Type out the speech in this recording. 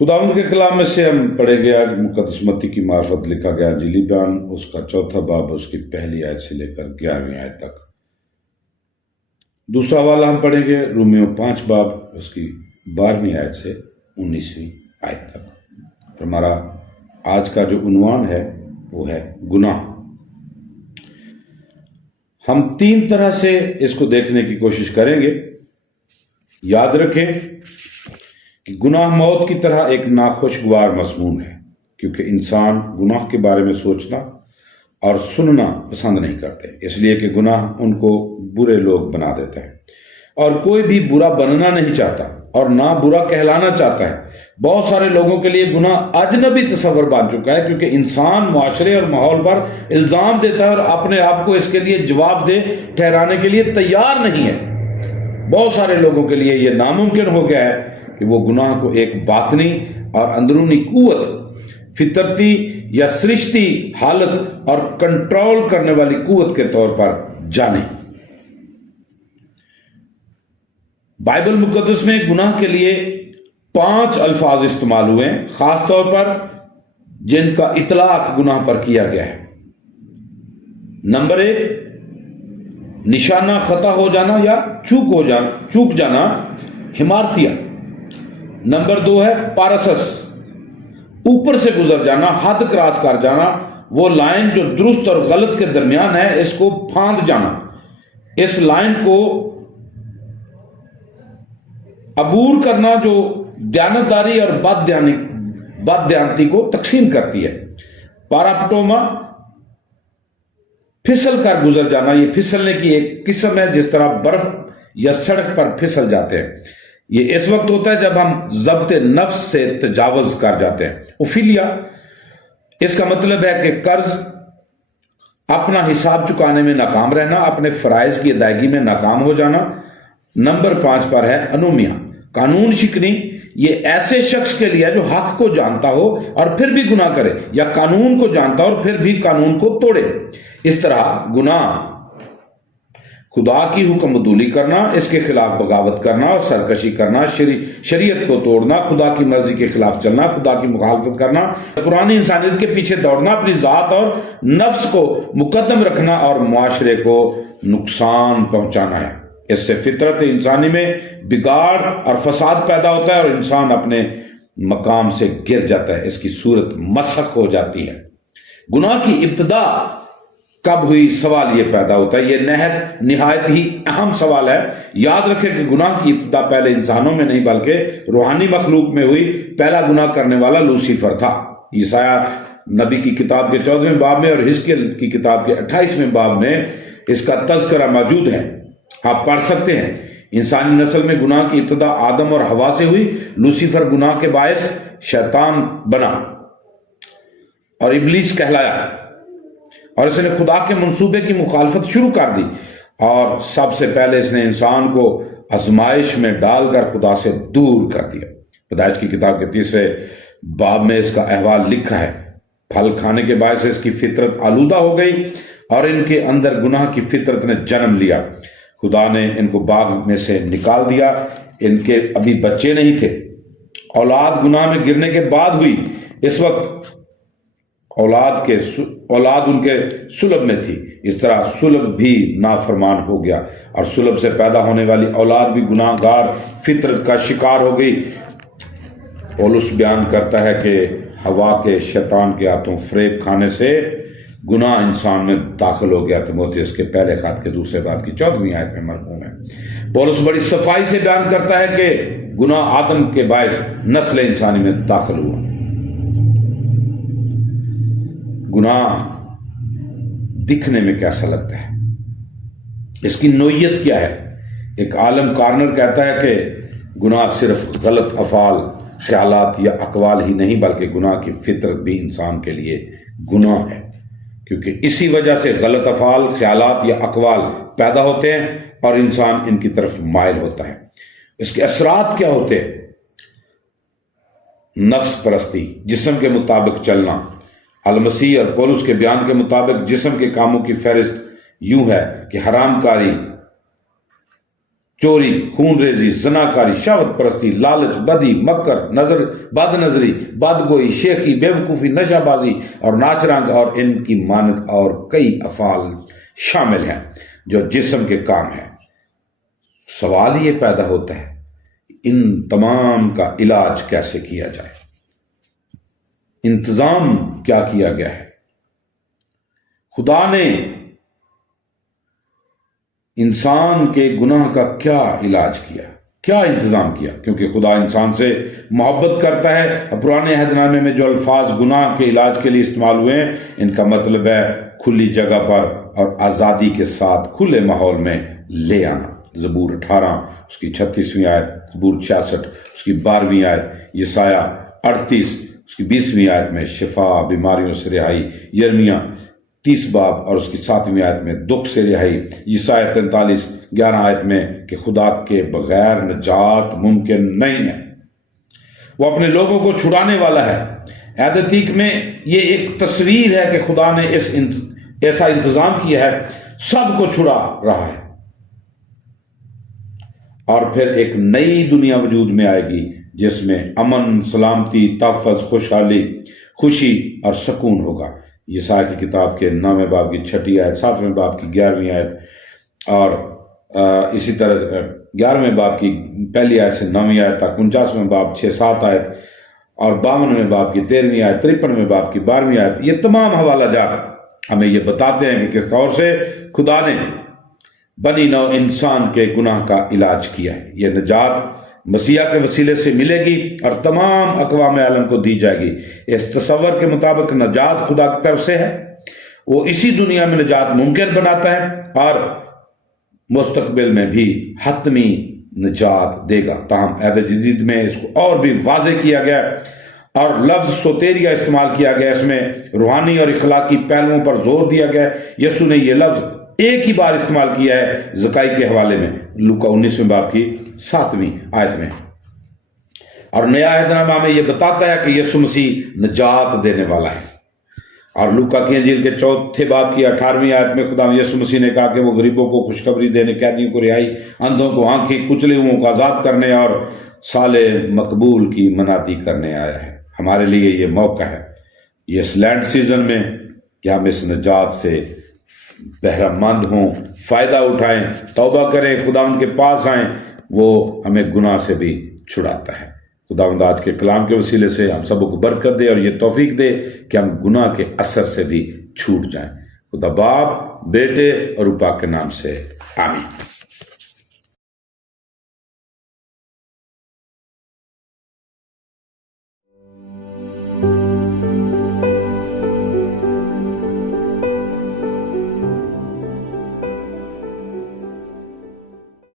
خداوند کے کلام میں سے ہم پڑھیں گے آج مقدس متی کی معرفت لکھا گیا انجیلی بیان، اس کا 4 باب، اس کی پہلی آیت سے لے کر 11ویں آیت تک۔ دوسرا حوالہ ہم پڑھیں گے رومیوں 5 باب، اس کی 12ویں آیت سے 19ویں آیت تک۔ اور ہمارا آج کا جو عنوان ہے وہ ہے گناہ۔ ہم 3 طرح سے اس کو دیکھنے کی کوشش کریں گے۔ یاد رکھیں کہ گناہ موت کی طرح ایک ناخوشگوار مضمون ہے، کیونکہ انسان گناہ کے بارے میں سوچنا اور سننا پسند نہیں کرتے، اس لیے کہ گناہ ان کو برے لوگ بنا دیتا ہے، اور کوئی بھی برا بننا نہیں چاہتا اور نہ برا کہلانا چاہتا ہے۔ بہت سارے لوگوں کے لیے گناہ اجنبی تصور بن چکا ہے، کیونکہ انسان معاشرے اور ماحول پر الزام دیتا ہے اور اپنے آپ کو اس کے لیے جواب دہ ٹھہرانے کے لیے تیار نہیں ہے۔ بہت سارے لوگوں کے لیے یہ ناممکن ہو گیا ہے کہ وہ گناہ کو ایک باطنی اور اندرونی قوت، فطرتی یا سرشتی حالت اور کنٹرول کرنے والی قوت کے طور پر جانیں۔ بائبل مقدس میں گناہ کے لیے 5 الفاظ استعمال ہوئے ہیں، خاص طور پر جن کا اطلاق گناہ پر کیا گیا ہے۔ نمبر 1، نشانہ خطا ہو جانا یا چوک جانا، حمارتیا۔ نمبر 2 ہے پارسس، اوپر سے گزر جانا، حد کراس کر جانا، وہ لائن جو درست اور غلط کے درمیان ہے اس کو پھاند جانا، اس لائن کو عبور کرنا جو دیانتداری اور بددیانتی کو تقسیم کرتی ہے۔ پاراپٹوما، پھسل کر گزر جانا، یہ پھسلنے کی ایک قسم ہے، جس طرح برف یا سڑک پر پھسل جاتے ہیں۔ یہ اس وقت ہوتا ہے جب ہم ضبط نفس سے تجاوز کر جاتے ہیں۔ اوفیلیا، اس کا مطلب ہے کہ قرض، اپنا حساب چکانے میں ناکام رہنا، اپنے فرائض کی ادائیگی میں ناکام ہو جانا۔ نمبر 5 پر ہے انومیا، قانون شکنی۔ یہ ایسے شخص کے لیے جو حق کو جانتا ہو اور پھر بھی گناہ کرے، یا قانون کو جانتا ہو اور پھر بھی قانون کو توڑے۔ اس طرح گناہ خدا کی حکم عدولی کرنا، اس کے خلاف بغاوت کرنا اور سرکشی کرنا، شریعت کو توڑنا، خدا کی مرضی کے خلاف چلنا، خدا کی مخالفت کرنا، پرانی انسانیت کے پیچھے دوڑنا، اپنی ذات اور نفس کو مقدم رکھنا اور معاشرے کو نقصان پہنچانا ہے۔ اس سے فطرت انسانی میں بگاڑ اور فساد پیدا ہوتا ہے اور انسان اپنے مقام سے گر جاتا ہے، اس کی صورت مسخ ہو جاتی ہے۔ گناہ کی ابتدا کب ہوئی، سوال یہ پیدا ہوتا ہے۔ یہ نہایت ہی اہم سوال ہے۔ یاد رکھیں کہ گناہ کی ابتدا پہلے انسانوں میں نہیں بلکہ روحانی مخلوق میں ہوئی۔ پہلا گناہ کرنے والا لوسیفر تھا۔ عیسیٰ نبی کی کتاب کے 14ویں باب میں اور حزقیل کی کتاب کے 28ویں باب میں اس کا تذکرہ موجود ہے، آپ پڑھ سکتے ہیں۔ انسانی نسل میں گناہ کی ابتدا آدم اور حوا سے ہوئی۔ لوسیفر گناہ کے باعث شیطان بنا اور ابلیس کہلایا، اور اس نے خدا کے منصوبے کی مخالفت شروع کر دی، اور سب سے پہلے اس نے انسان کو آزمائش میں ڈال کر خدا سے دور کر دیا۔ پیدائش کی کتاب کے 3 باب میں اس کا احوال لکھا ہے۔ پھل کھانے کے باعث اس کی فطرت آلودہ ہو گئی اور ان کے اندر گناہ کی فطرت نے جنم لیا۔ خدا نے ان کو باغ میں سے نکال دیا، ان کے ابھی بچے نہیں تھے۔ اولاد گناہ میں گرنے کے بعد ہوئی۔ اس وقت اولاد ان کے صلب میں تھی، اس طرح صلب بھی نافرمان ہو گیا، اور صلب سے پیدا ہونے والی اولاد بھی گناہ گار فطرت کا شکار ہو گئی۔ پولس بیان کرتا ہے کہ ہوا کے شیطان کے ہاتھوں فریب کھانے سے گناہ انسان میں داخل ہو گیا۔ تیموتھیوس کے پہلے خط کے 2 باب کی 14ویں آیت میں مرقوم ہے۔ پولس بڑی صفائی سے بیان کرتا ہے کہ گناہ آدم کے باعث نسل انسانی میں داخل ہوا۔ گناہ دکھنے میں کیسا لگتا ہے، اس کی نوعیت کیا ہے؟ ایک عالم کارنر کہتا ہے کہ گناہ صرف غلط افعال، خیالات یا اقوال ہی نہیں، بلکہ گناہ کی فطرت بھی انسان کے لیے گناہ ہے، کیونکہ اسی وجہ سے غلط افعال، خیالات یا اقوال پیدا ہوتے ہیں اور انسان ان کی طرف مائل ہوتا ہے۔ اس کے اثرات کیا ہوتے ہیں؟ نفس پرستی، جسم کے مطابق چلنا۔ المسیح اور پولس کے بیان کے مطابق جسم کے کاموں کی فہرست یوں ہے کہ حرام کاری، چوری، خون ریزی، زناکاری، شہوت پرستی، لالچ، بدی، مکر، بد نظری، بدگوئی، شیخی، بیوقوفی، نشہ بازی اور ناچ رنگ اور ان کی مانند اور کئی افعال شامل ہیں جو جسم کے کام ہیں۔ سوال یہ پیدا ہوتا ہے ان تمام کا علاج کیسے کیا جائے، انتظام کیا کیا گیا ہے؟ خدا نے انسان کے گناہ کا کیا علاج کیا، کیا انتظام کیا؟ کیونکہ خدا انسان سے محبت کرتا ہے۔ پرانے عہد نامے میں جو الفاظ گناہ کے علاج کے لیے استعمال ہوئے ہیں، ان کا مطلب ہے کھلی جگہ پر اور آزادی کے ساتھ کھلے ماحول میں لے آنا۔ زبور 18 اس کی 36ویں آیت، زبور 66 اس کی 12ویں آیت، یسایہ 38 اس کی 20ویں آیت میں شفا، بیماریوں سے رہائی، یرمیہ 30 باب اور اس کی 7ویں آیت میں دکھ سے رہائی، یسایہ 43 11 آیت میں کہ خدا کے بغیر نجات ممکن نہیں ہے، وہ اپنے لوگوں کو چھڑانے والا ہے۔ عہد عتیق میں یہ ایک تصویر ہے کہ خدا نے ایسا انتظام کیا ہے، سب کو چھڑا رہا ہے، اور پھر ایک نئی دنیا وجود میں آئے گی جس میں امن، سلامتی، تحفظ، خوشحالی، خوشی اور سکون ہوگا۔ یسایہ کی کتاب کے 9ویں باب کی 6 آیت، 7ویں باب کی 11ویں آیت اور اسی طرح 11ویں باب کی 1 آیت سے 9ویں آیت تک، 49ویں باب 6-7 آیت اور 52ویں باب کی 13ویں آیت، 53ویں باب کی 12ویں آیت، یہ تمام حوالہ جات ہمیں یہ بتاتے ہیں کہ کس طور سے خدا نے بنی نوع انسان کے گناہ کا علاج کیا ہے۔ یہ نجات مسیح کے وسیلے سے ملے گی اور تمام اقوام عالم کو دی جائے گی۔ اس تصور کے مطابق نجات خدا کی طرف سے ہے، وہ اسی دنیا میں نجات ممکن بناتا ہے اور مستقبل میں بھی حتمی نجات دے گا۔ تاہم عہد جدید میں اس کو اور بھی واضح کیا گیا اور لفظ سوتیریا استعمال کیا گیا، اس میں روحانی اور اخلاقی پہلوؤں پر زور دیا گیا۔ یسوع نے یہ لفظ ایک ہی بار استعمال کیا ہے زکائی کے حوالے میں، لوکا 19ویں باب کی 7ویں آیت میں، اور نیا عہد نامہ ہمیں یہ بتاتا ہے کہ یسوع مسیح نجات دینے والا ہے۔ اور لوکا کی انجیل کے 4 باب کی 18ویں آیت میں خدا یسوع مسیح نے کہا کہ وہ غریبوں کو خوشخبری دینے، قیدیوں کو رہائی، اندھوں کو آنکھیں، کچلے ہوئوں کو آزاد کرنے اور سال مقبول کی منادی کرنے آیا ہے۔ ہمارے لیے یہ موقع ہے، یہ اس لینڈ سیزن میں، کہ ہم اس نجات سے بہرہ مند ہوں، فائدہ اٹھائیں، توبہ کریں، خدا ان کے پاس آئیں، وہ ہمیں گناہ سے بھی چھڑاتا ہے۔ خداوند آج کے کلام کے وسیلے سے ہم سب کو برکت دے اور یہ توفیق دے کہ ہم گناہ کے اثر سے بھی چھوٹ جائیں۔ خدا باپ، بیٹے اور روح پاک کے نام سے آمین۔